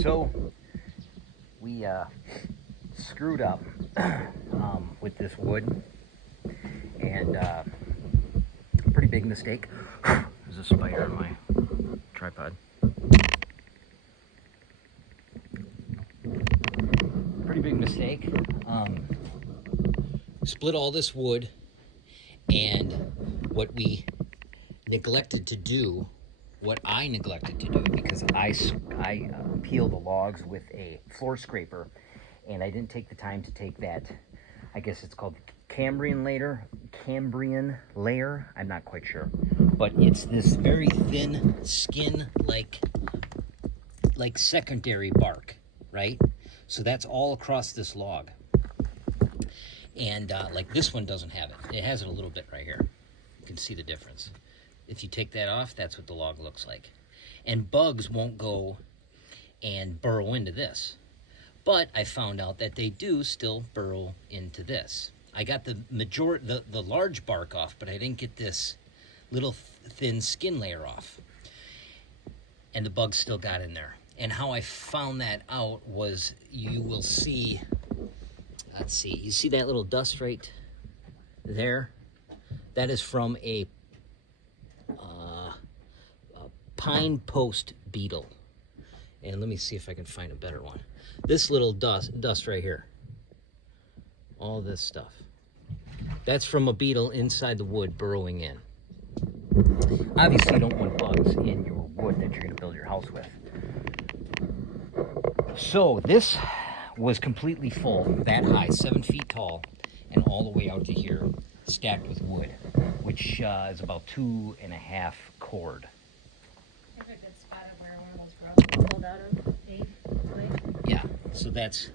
So we screwed up with this wood, and pretty big mistake. There's a spider in my tripod. Pretty big mistake. Split all this wood, and what we neglected to do, what I neglected to do, because I peeled the logs with a floor scraper, and I didn't take the time to take that, I guess it's called Cambrian layer, I'm not quite sure, but it's this very thin skin like secondary bark, right? So that's all across this log. And like this one doesn't have it. It has it a little bit right here. You can see the difference. If you take that off, that's what the log looks like. And bugs won't go and burrow into this. But I found out that they do still burrow into this. I got the large bark off, but I didn't get this little thin skin layer off. And the bugs still got in there. And how I found that out was, you will see, let's see, you see that little dust right there? That is from a pine post beetle. And let me see if I can find a better one. This little dust right here. All this stuff. That's from a beetle inside the wood burrowing in. Obviously, you don't want bugs in your wood that you're going to build your house with. So this was completely full, that high, 7 feet tall, and all the way out to here, stacked with wood, which is about 2.5 cord. I think a good spot of where one of those grubs pulled out of Yeah, so that's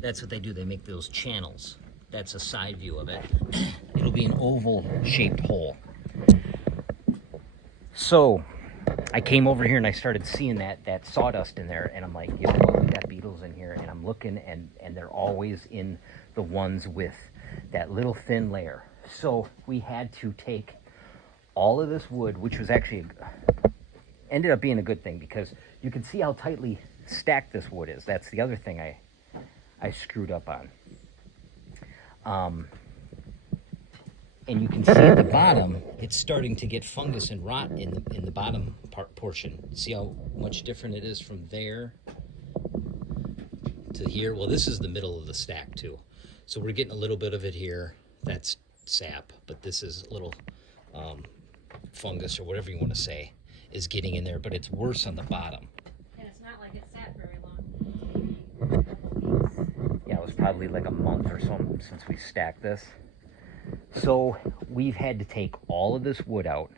what they do. They make those channels. That's a side view of it. It'll be an oval-shaped hole. So I came over here and I started seeing that sawdust in there, and I'm like, you know what, we got beetles in here, and I'm looking, and they're always in the ones with that little thin layer. So we had to take all of this wood, which was actually ended up being a good thing, because you can see how tightly stacked this wood is. That's the other thing I screwed up on. And you can see at the bottom, it's starting to get fungus and rot in the bottom portion. See how much different it is from there to here? Well, this is the middle of the stack too. So we're getting a little bit of it here. That's sap, but this is a little fungus, or whatever you want to say, is getting in there, but it's worse on the bottom. And it's not like it sat very long. Yeah, it was probably like a month or so since we stacked this. So we've had to take all of this wood out,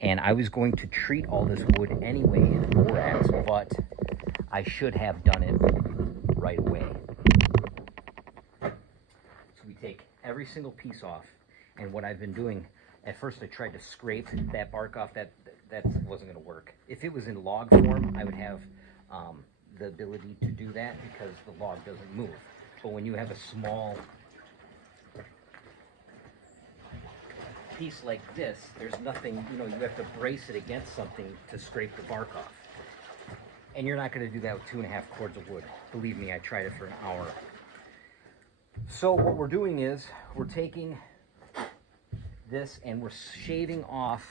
and I was going to treat all this wood anyway in borax, but I should have done it right away. So we take every single piece off, and what I've been doing, at first I tried to scrape that bark off. That wasn't going to work. If it was in log form, I would have the ability to do that because the log doesn't move. But when you have a small piece like this, there's nothing, you have to brace it against something to scrape the bark off. And you're not going to do that with 2.5 cords of wood. Believe me, I tried it for an hour. So what we're doing is, we're taking this and we're shaving off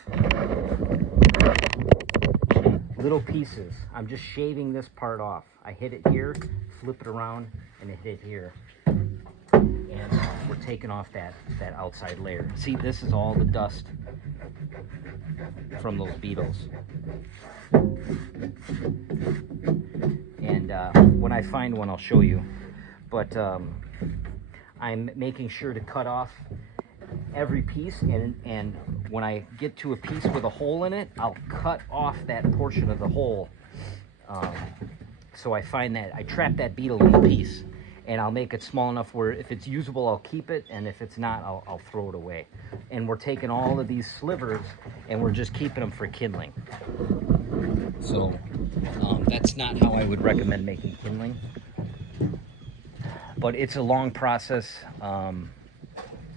little pieces. I'm just shaving this part off. I hit it here, flip it around, and it hit here. And we're taking off that outside layer. See, this is all the dust from those beetles. And when I find one, I'll show you. But I'm making sure to cut off every piece, and when I get to a piece with a hole in it, I'll cut off that portion of the hole. So I find that I trap that beetle in the piece, and I'll make it small enough where if it's usable, I'll keep it, and if it's not, I'll throw it away. And we're taking all of these slivers, and we're just keeping them for kindling. So that's not how I would recommend making kindling, but it's a long process.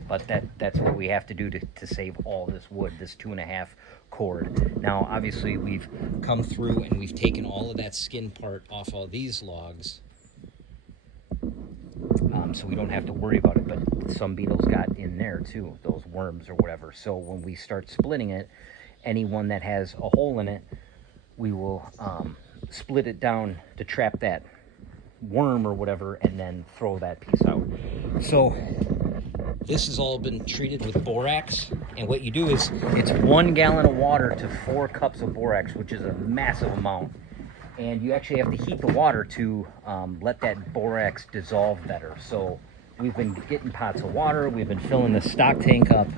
But that's what we have to do to save all this wood, this 2.5 cord. Now, obviously, we've come through and we've taken all of that skin part off all these logs, so we don't have to worry about it. But some beetles got in there too, those worms or whatever. So when we start splitting it, any one that has a hole in it, we will split it down to trap that worm or whatever, and then throw that piece out. So this has all been treated with borax, and what you do is it's 1 gallon of water to 4 cups of borax, which is a massive amount. And you actually have to heat the water to let that borax dissolve better. So we've been getting pots of water, we've been filling the stock tank up.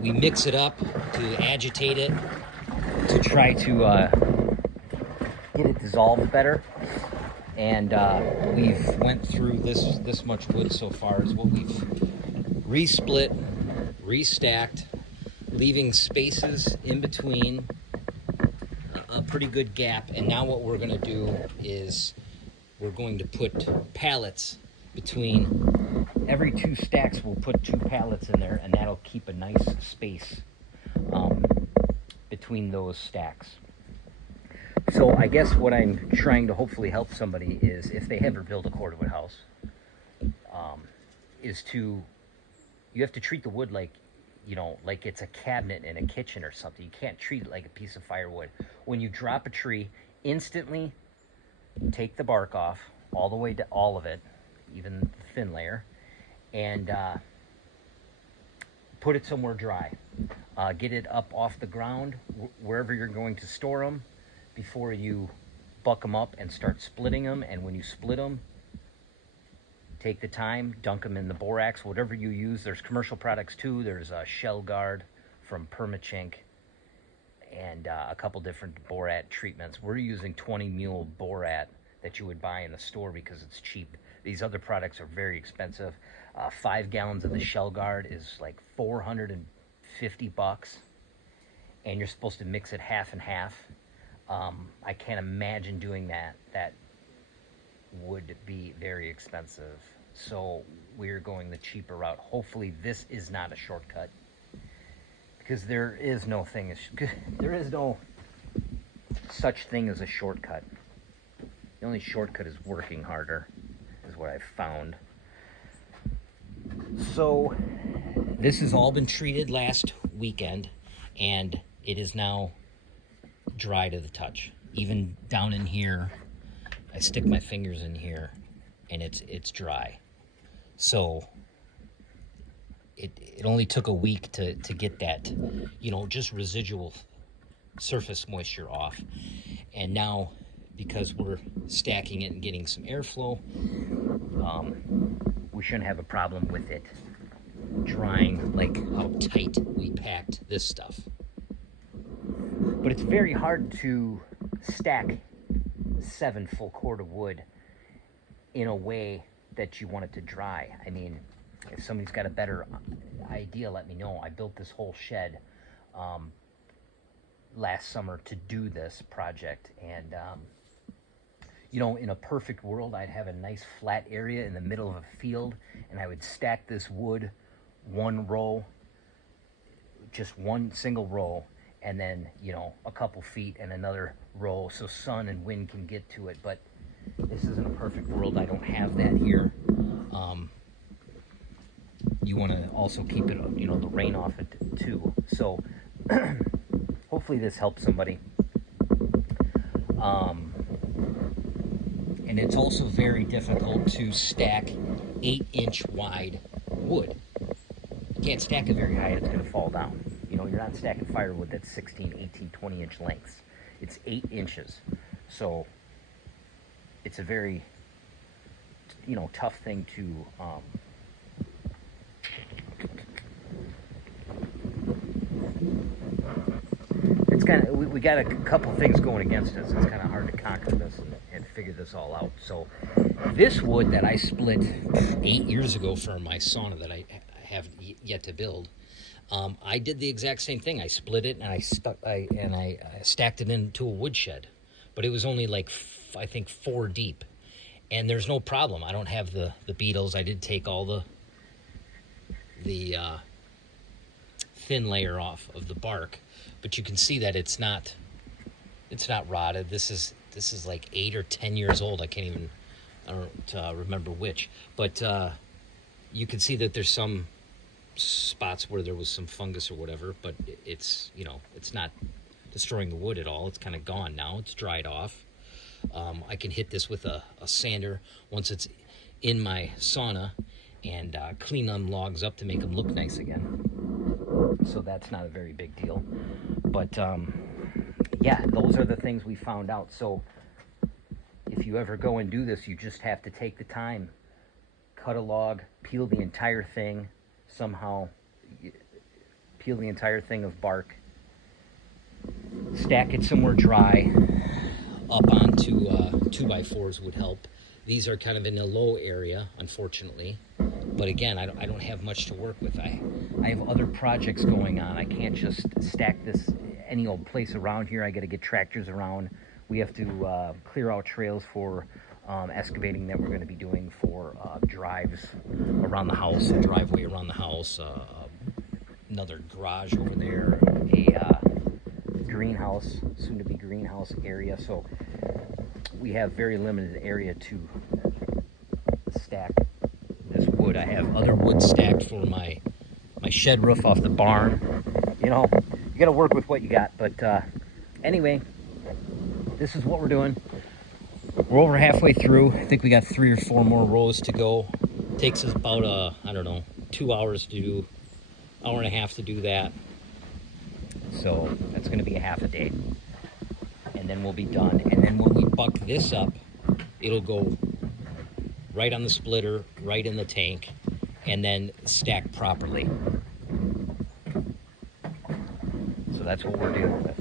We mix it up to agitate it to try to get it dissolved better. And we've went through this much wood so far is what we've resplit, restacked, leaving spaces in between, a pretty good gap. And now what we're going to do is we're going to put pallets between every 2 stacks. We'll put 2 pallets in there, and that'll keep a nice space between those stacks. So I guess what I'm trying to hopefully help somebody is, if they ever build a cordwood house, is to, you have to treat the wood like, you know, like it's a cabinet in a kitchen or something. You can't treat it like a piece of firewood. When you drop a tree, instantly take the bark off, all the way to all of it, even the thin layer, and put it somewhere dry. Get it up off the ground, wherever you're going to store them, before you buck them up and start splitting them. And when you split them, take the time, dunk them in the borax, whatever you use. There's commercial products too. There's a Shell Guard from Permachink, and a couple different borat treatments. We're using 20 mule borat that you would buy in the store because it's cheap. These other products are very expensive. 5 gallons of the Shell Guard is like $450, and you're supposed to mix it half and half. I can't imagine doing that. That would be very expensive. So we're going the cheaper route. Hopefully this is not a shortcut, because there is no such thing as a shortcut. The only shortcut is working harder, is what I've found. So this has all been treated last weekend, and it is now dry to the touch. Even down in here, I stick my fingers in here and it's dry. So it only took a week to get that, you know, just residual surface moisture off. And now, because we're stacking it and getting some airflow, we shouldn't have a problem with it drying like how tight we packed this stuff. But it's very hard to stack 7 full cord of wood in a way that you want it to dry. I mean, if somebody's got a better idea, let me know. I built this whole shed last summer to do this project, and you know, in a perfect world, I'd have a nice flat area in the middle of a field, and I would stack this wood 1 row, just 1 single row, and then, you know, a couple feet and another row so sun and wind can get to it. But this isn't a perfect world. I don't have that here. You want to also keep it, you know, the rain off it too. So hopefully this helps somebody. And it's also very difficult to stack 8-inch wide wood. You can't stack it very high, it's going to fall down. You know, you're not stacking firewood that's 16, 18, 20-inch lengths. It's 8 inches. So it's a very, you know, tough thing to it's kind of, we got a couple things going against us. It's kind of hard to conquer this and figure this all out. So this wood that I split 8 years ago for my sauna that I have yet to build, I did the exact same thing. I split it and I stacked it into a woodshed, but it was only like I think 4 deep, and there's no problem. I don't have the beetles. I did take all the thin layer off of the bark, but you can see that it's not rotted. This is like 8 or 10 years old. I don't remember which, but you can see that there's some spots where there was some fungus or whatever, but it's, you know, it's not destroying the wood at all. It's kind of gone now. It's dried off. I can hit this with a sander once it's in my sauna and clean them logs up to make them look nice again. So that's not a very big deal. But yeah, those are the things we found out. So if you ever go and do this, you just have to take the time, cut a log, peel the entire thing, somehow peel the entire thing of bark, stack it somewhere dry, up onto 2x4s would help. These are kind of in a low area, unfortunately. But again, I don't have much to work with. I have other projects going on. I can't just stack this any old place around here. I got to get tractors around. We have to clear out trails for excavating that we're going to be doing for drives around the house, a driveway around the house, another garage over there, a greenhouse, soon-to-be greenhouse area. So we have very limited area to stack this wood. I have other wood stacked for my shed roof off the barn. You know, you got to work with what you got. But anyway, this is what we're doing. We're over halfway through. I think we got 3 or 4 more rows to go. Takes us about I don't know, 2 hours to do, hour and a half to do that. So that's going to be a half a day. And then we'll be done. And then when we buck this up, it'll go right on the splitter, right in the tank, and then stack properly. So that's what we're dealing with.